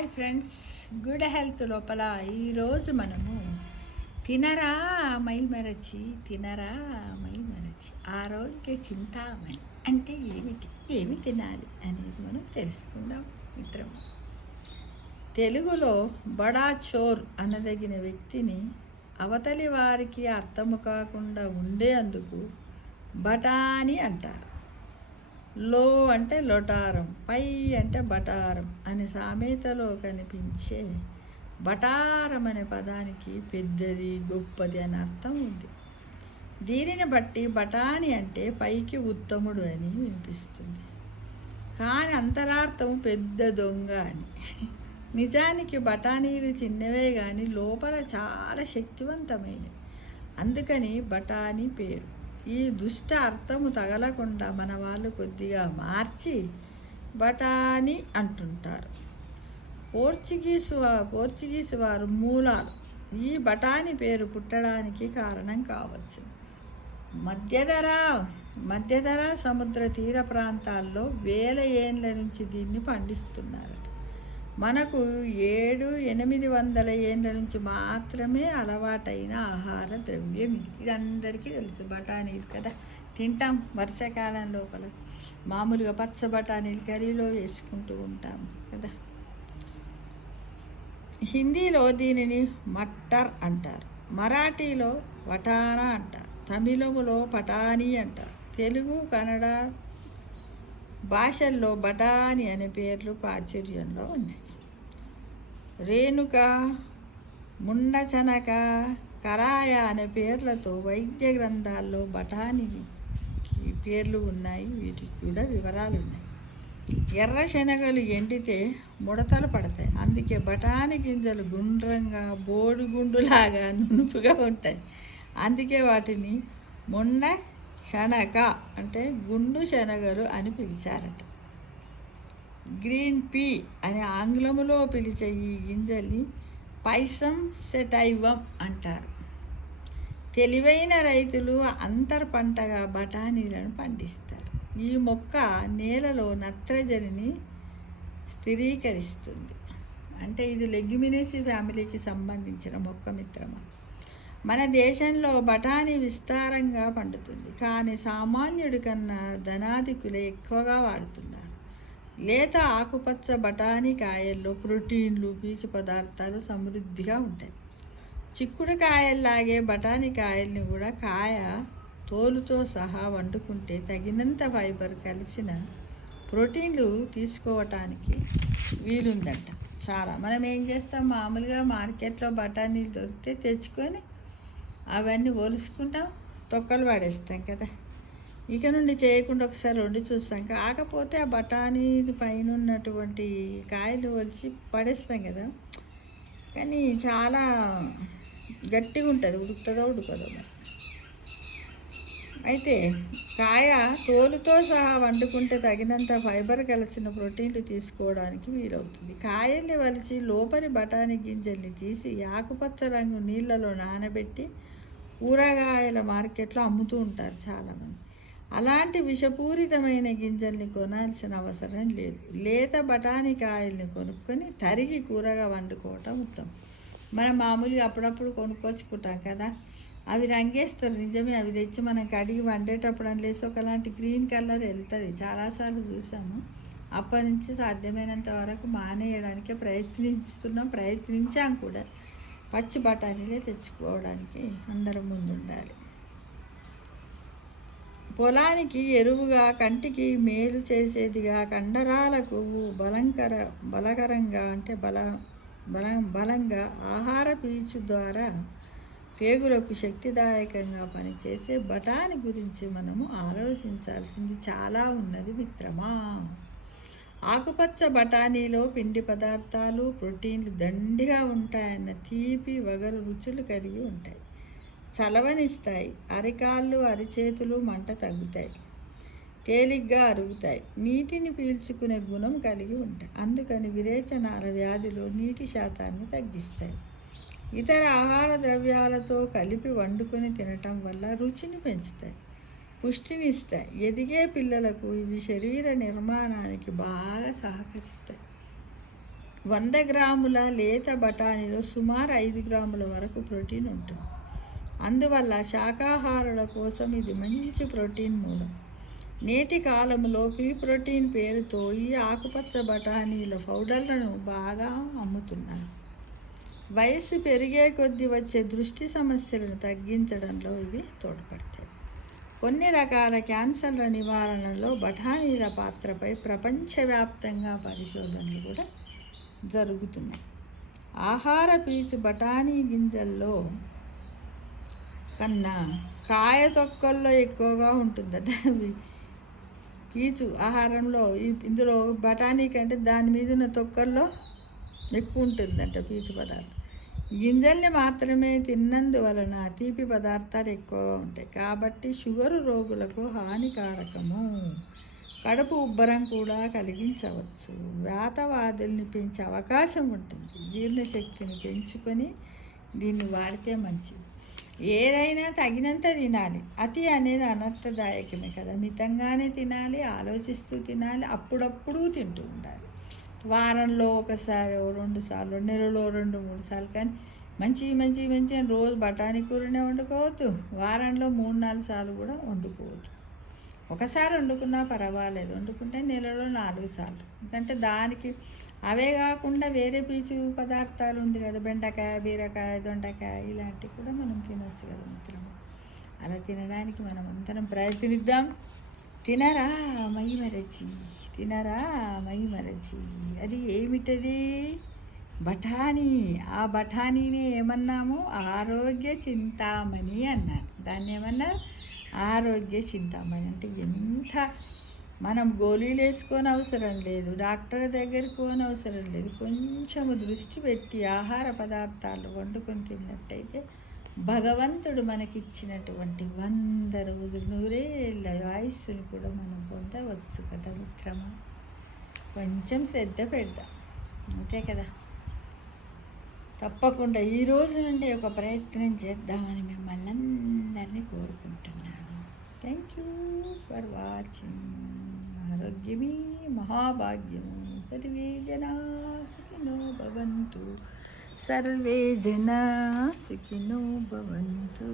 Hi friends, good health లోపల ఈరోజు మనము తినరా మైమరచి తినరా మైమరచి ఆరోగ్య చింతామణి అంటే ఏమిటి, ఏమి తినాలి అనేది మనం తెలుసుకుందాం మిత్రం. తెలుగులో బడా చోర్ అనదగిన వ్యక్తిని అవతలి వారికి అర్థము కాకుండా ఉండేందుకు బఠానీ అంటారు. లో అంటే లొటారం, పై అంటే బటారం అనే సామెతలో కనిపించే బటారం అనే పదానికి పెద్దది, గొప్పది అని అర్థం ఉంది. దీనిని బట్టి బఠానీ అంటే పైకి ఉత్తముడు అని వినిపిస్తుంది, కానీ అంతరార్థం పెద్ద దొంగ అని. నిజానికి బఠానీలు చిన్నవే కానీ లోపల చాలా శక్తివంతమైనవి, అందుకని బఠానీ పేరు. ఈ దుష్ట అర్థము తగలకుండా మన వాళ్ళు కొద్దిగా మార్చి బఠానీ అంటుంటారు. పోర్చుగీసు వారు మూలాలు ఈ బఠానీ పేరు పుట్టడానికి కారణం కావచ్చు. మధ్యధరా సముద్ర తీర ప్రాంతాల్లో వేల ఏండ్ల నుంచి దీన్ని పండిస్తున్నారట. మనకు 700-800 ఏండ్ల నుంచి మాత్రమే అలవాటైన ఆహార ద్రవ్యం ఇది అందరికీ తెలుసు. బఠానీలు కదా తింటాం వర్షాకాలం లోపల. మామూలుగా పచ్చ బఠానీలు కర్రీలో వేసుకుంటూ ఉంటాం కదా. హిందీలో దీనిని మట్టర్ అంటారు, మరాఠీలో వటానా అంటారు, తమిళములో పటానీ అంటారు, తెలుగు కన్నడ భాషల్లో బఠానీ అనే పేర్లు ప్రాచుర్యంలో ఉన్నాయి. రేణుక, ముండచనక, కరాయ అనే పేర్లతో వైద్య గ్రంథాల్లో బఠానీకి పేర్లు ఉన్నాయి. వీటికి కూడా వివరాలు ఉన్నాయి. ఎర్ర శనగలు ఎండితే ముడతలు పడతాయి, అందుకే బఠానీ గింజలు గుండ్రంగా బోడిగుండులాగా నునుపుగా ఉంటాయి. అందుకే వాటిని ముండ శనగ అంటే గుండు శనగలు అని పిలిచారట. గ్రీన్ పీ అని ఆంగ్లములో పిలిచే ఈ గింజల్ని పైసం సెటైవం అంటారు. తెలివైన రైతులు అంతర్ పంటగా బఠానీలను పండిస్తారు. ఈ మొక్క నేలలో నత్రజనిని స్థిరీకరిస్తుంది. అంటే ఇది లెగ్యుమినేసి ఫ్యామిలీకి సంబంధించిన మొక్క మిత్రమా. మన దేశంలో బఠానీ విస్తారంగా పండుతుంది, కానీ సామాన్యుడి కన్నా ధనాధికులే ఎక్కువగా వాడుతున్నారు. లేత ఆకుపచ్చ బఠానీ కాయల్లో ప్రోటీన్లు, పీచు పదార్థాలు సమృద్ధిగా ఉంటాయి. చిక్కుడు కాయల్లాగే బఠానీ కాయల్ని కూడా కాయ తోలుతో సహా వండుకుంటే తగినంత ఫైబర్ కలిసిన ప్రోటీన్లు తీసుకోవటానికి వీలుందంట. చాలా మనం ఏం చేస్తాం, మామూలుగా మార్కెట్లో బఠానీలు దొరికితే తెచ్చుకొని అవన్నీ ఒలుసుకుంటాం, తొక్కలు పడేస్తాం కదా. ఇక నుండి చేయకుండా ఒకసారి వండి చూస్తాం. కాకపోతే ఆ బఠానీ పైన ఉన్నటువంటి కాయలు ఒలిచి పడేస్తాం కదా, కానీ చాలా గట్టిగా ఉంటుంది. ఉడుకుతుందో ఉడకదో మరి. అయితే కాయ తోలుతో సహా వండుకుంటే తగినంత ఫైబర్ కలిసిన ప్రోటీన్లు తీసుకోవడానికి వీలవుతుంది. కాయల్ని వలిచి లోపలి బఠానీ గింజల్ని తీసి ఆకుపచ్చ రంగు నీళ్ళలో నానబెట్టి కూరగాయల మార్కెట్లో అమ్ముతూ ఉంటారు చాలామంది. అలాంటి విషపూరితమైన గింజల్ని కొనాల్సిన అవసరం లేదు. లేత బఠానీ కాయల్ని కొనుక్కొని తరిగి కూరగా వండుకోవటం ఉత్తమం. మనం మామూలుగా అప్పుడప్పుడు కొనుక్కొచ్చుకుంటాం కదా, అవి రంగేస్తారు నిజమే. అవి తెచ్చి మనం కడిగి వండేటప్పుడు లేసి ఒకలాంటి గ్రీన్ కలర్ వెళ్తుంది. చాలాసార్లు చూసాము. అప్పటి నుంచి సాధ్యమైనంత వరకు మానేయడానికి ప్రయత్నించాం కూడా. పచ్చి బఠానీలే తెచ్చుకోవడానికి అందరం ముందుండాలి. పొలానికి ఎరువుగా, కంటికి మేలు చేసేదిగా, కండరాలకు బలకరంగా అంటే బలంగా, ఆహార పీచు ద్వారా పేగులకు శక్తిదాయకంగా పనిచేసే బఠానీ గురించి మనము ఆలోచించాల్సింది చాలా ఉన్నది మిత్రమా. ఆకుపచ్చ బఠానీలో పిండి పదార్థాలు, ప్రోటీన్లు దండిగా ఉంటాయన్న తీపి, వగరు రుచులు కలిగి ఉంటాయి. చలవనిస్తాయి. అరికాళ్ళు, అరిచేతులు మంట తగ్గుతాయి, తేలిగ్గా అరుగుతాయి, నీటిని పీల్చుకునే గుణం కలిగి ఉంటాయి. అందుకని విరేచనాల వ్యాధిలో నీటి శాతాన్ని తగ్గిస్తాయి. ఇతర ఆహార ద్రవ్యాలతో కలిపి వండుకొని తినటం వల్ల రుచిని పెంచుతాయి, పుష్టినిస్తాయి. ఎదిగే పిల్లలకు ఇవి శరీర నిర్మాణానికి బాగా సహకరిస్తాయి. 100 గ్రాముల లేత బఠానీలో సుమారు 5 గ్రాముల వరకు ప్రోటీన్ ఉంటుంది. అందువల్ల శాకాహారుల కోసం ఇది మంచి ప్రోటీన్ మూలం. నేటి కాలంలో పీ ప్రోటీన్ పేరుతో ఈ ఆకుపచ్చ బఠానీల పౌడర్లను బాగా అమ్ముతున్నారు. వయస్సు పెరిగే కొద్దీ వచ్చే దృష్టి సమస్యలను తగ్గించడంలో ఇవి తోడ్పడతాయి. కొన్ని రకాల క్యాన్సర్ల నివారణలో బఠానీల పాత్రపై ప్రపంచవ్యాప్తంగా పరిశోధనలు కూడా జరుగుతున్నాయి. ఆహార పీచు బఠానీ గింజల్లో కన్నా కాయ తొక్కల్లో ఎక్కువగా ఉంటుందట. పీచు ఆహారంలో ఇందులో బఠానీ కంటే దాని మీద ఉన్న తొక్కల్లో ఎక్కువ ఉంటుందంట పీచు పదార్థం. గింజల్ని మాత్రమే తిన్నందువలన తీపి పదార్థాలు ఎక్కువగా ఉంటాయి కాబట్టి షుగరు రోగులకు హానికారకము. కడుపు ఉబ్బరం కూడా కలిగించవచ్చు. వ్యాతవాదుల్ని పెంచే అవకాశం ఉంటుంది. జీర్ణశక్తిని పెంచుకొని దీన్ని వాడితే మంచిది. ఏదైనా తగినంత తినాలి. అతి అనేది అనర్థదాయకమే కదా. మితంగానే తినాలి, ఆలోచిస్తూ తినాలి, అప్పుడప్పుడు తింటూ ఉండాలి. వారంలో ఒకసారి 2 సార్లు, నెలలో 2-3 సార్లు, కానీ మంచి అని రోజు బఠానీ కూరనే వండుకోవద్దు. వారంలో 3-4 సార్లు కూడా వండుకోవద్దు. ఒకసారి వండుకున్నా పర్వాలేదు, వండుకుంటే నెలలో 4 సార్లు. ఎందుకంటే దానికి అవే కాకుండా వేరే పీచు పదార్థాలు ఉంది కదా, బెండకాయ, బీరకాయ, దొండకాయ ఇలాంటివి కూడా మనం తినొచ్చు కదా మిత్రమా. అలా తినడానికి మనం అందరం ప్రయత్నిద్దాం. తినరా మహిమరచి, తినరా మహిమరచి. అది ఏమిటది? బఠానీ. ఆ బఠానీని ఏమన్నాము? ఆరోగ్య చింతామణి అన్నారు. దాన్ని ఏమన్నారు? ఆరోగ్య చింతామణి. అంటే ఎంత మనం గోళీలు వేసుకొని అవసరం లేదు, డాక్టర్ దగ్గరికి పోని అవసరం లేదు. కొంచెము దృష్టి పెట్టి ఆహార పదార్థాలు వండుకొని తిన్నట్టయితే భగవంతుడు మనకిచ్చినటువంటి 100 రోజులు 100 ఏళ్ళ ఆయుస్సును కూడా మనం పొందవచ్చు కదా మిత్రమా. కొంచెం శ్రద్ధ పెడదాం, అంతే కదా. తప్పకుండా ఈ రోజు నుండి ఒక ప్రయత్నం చేద్దామని మిమ్మల్ని అందరినీ కోరుకుంటున్నాను. Thank you for watching. ఆరోగ్యమే మహాభాగ్యము. సర్వే జనా సుఖినో భవంతు. సర్వే జనా సుఖినో భవంతు.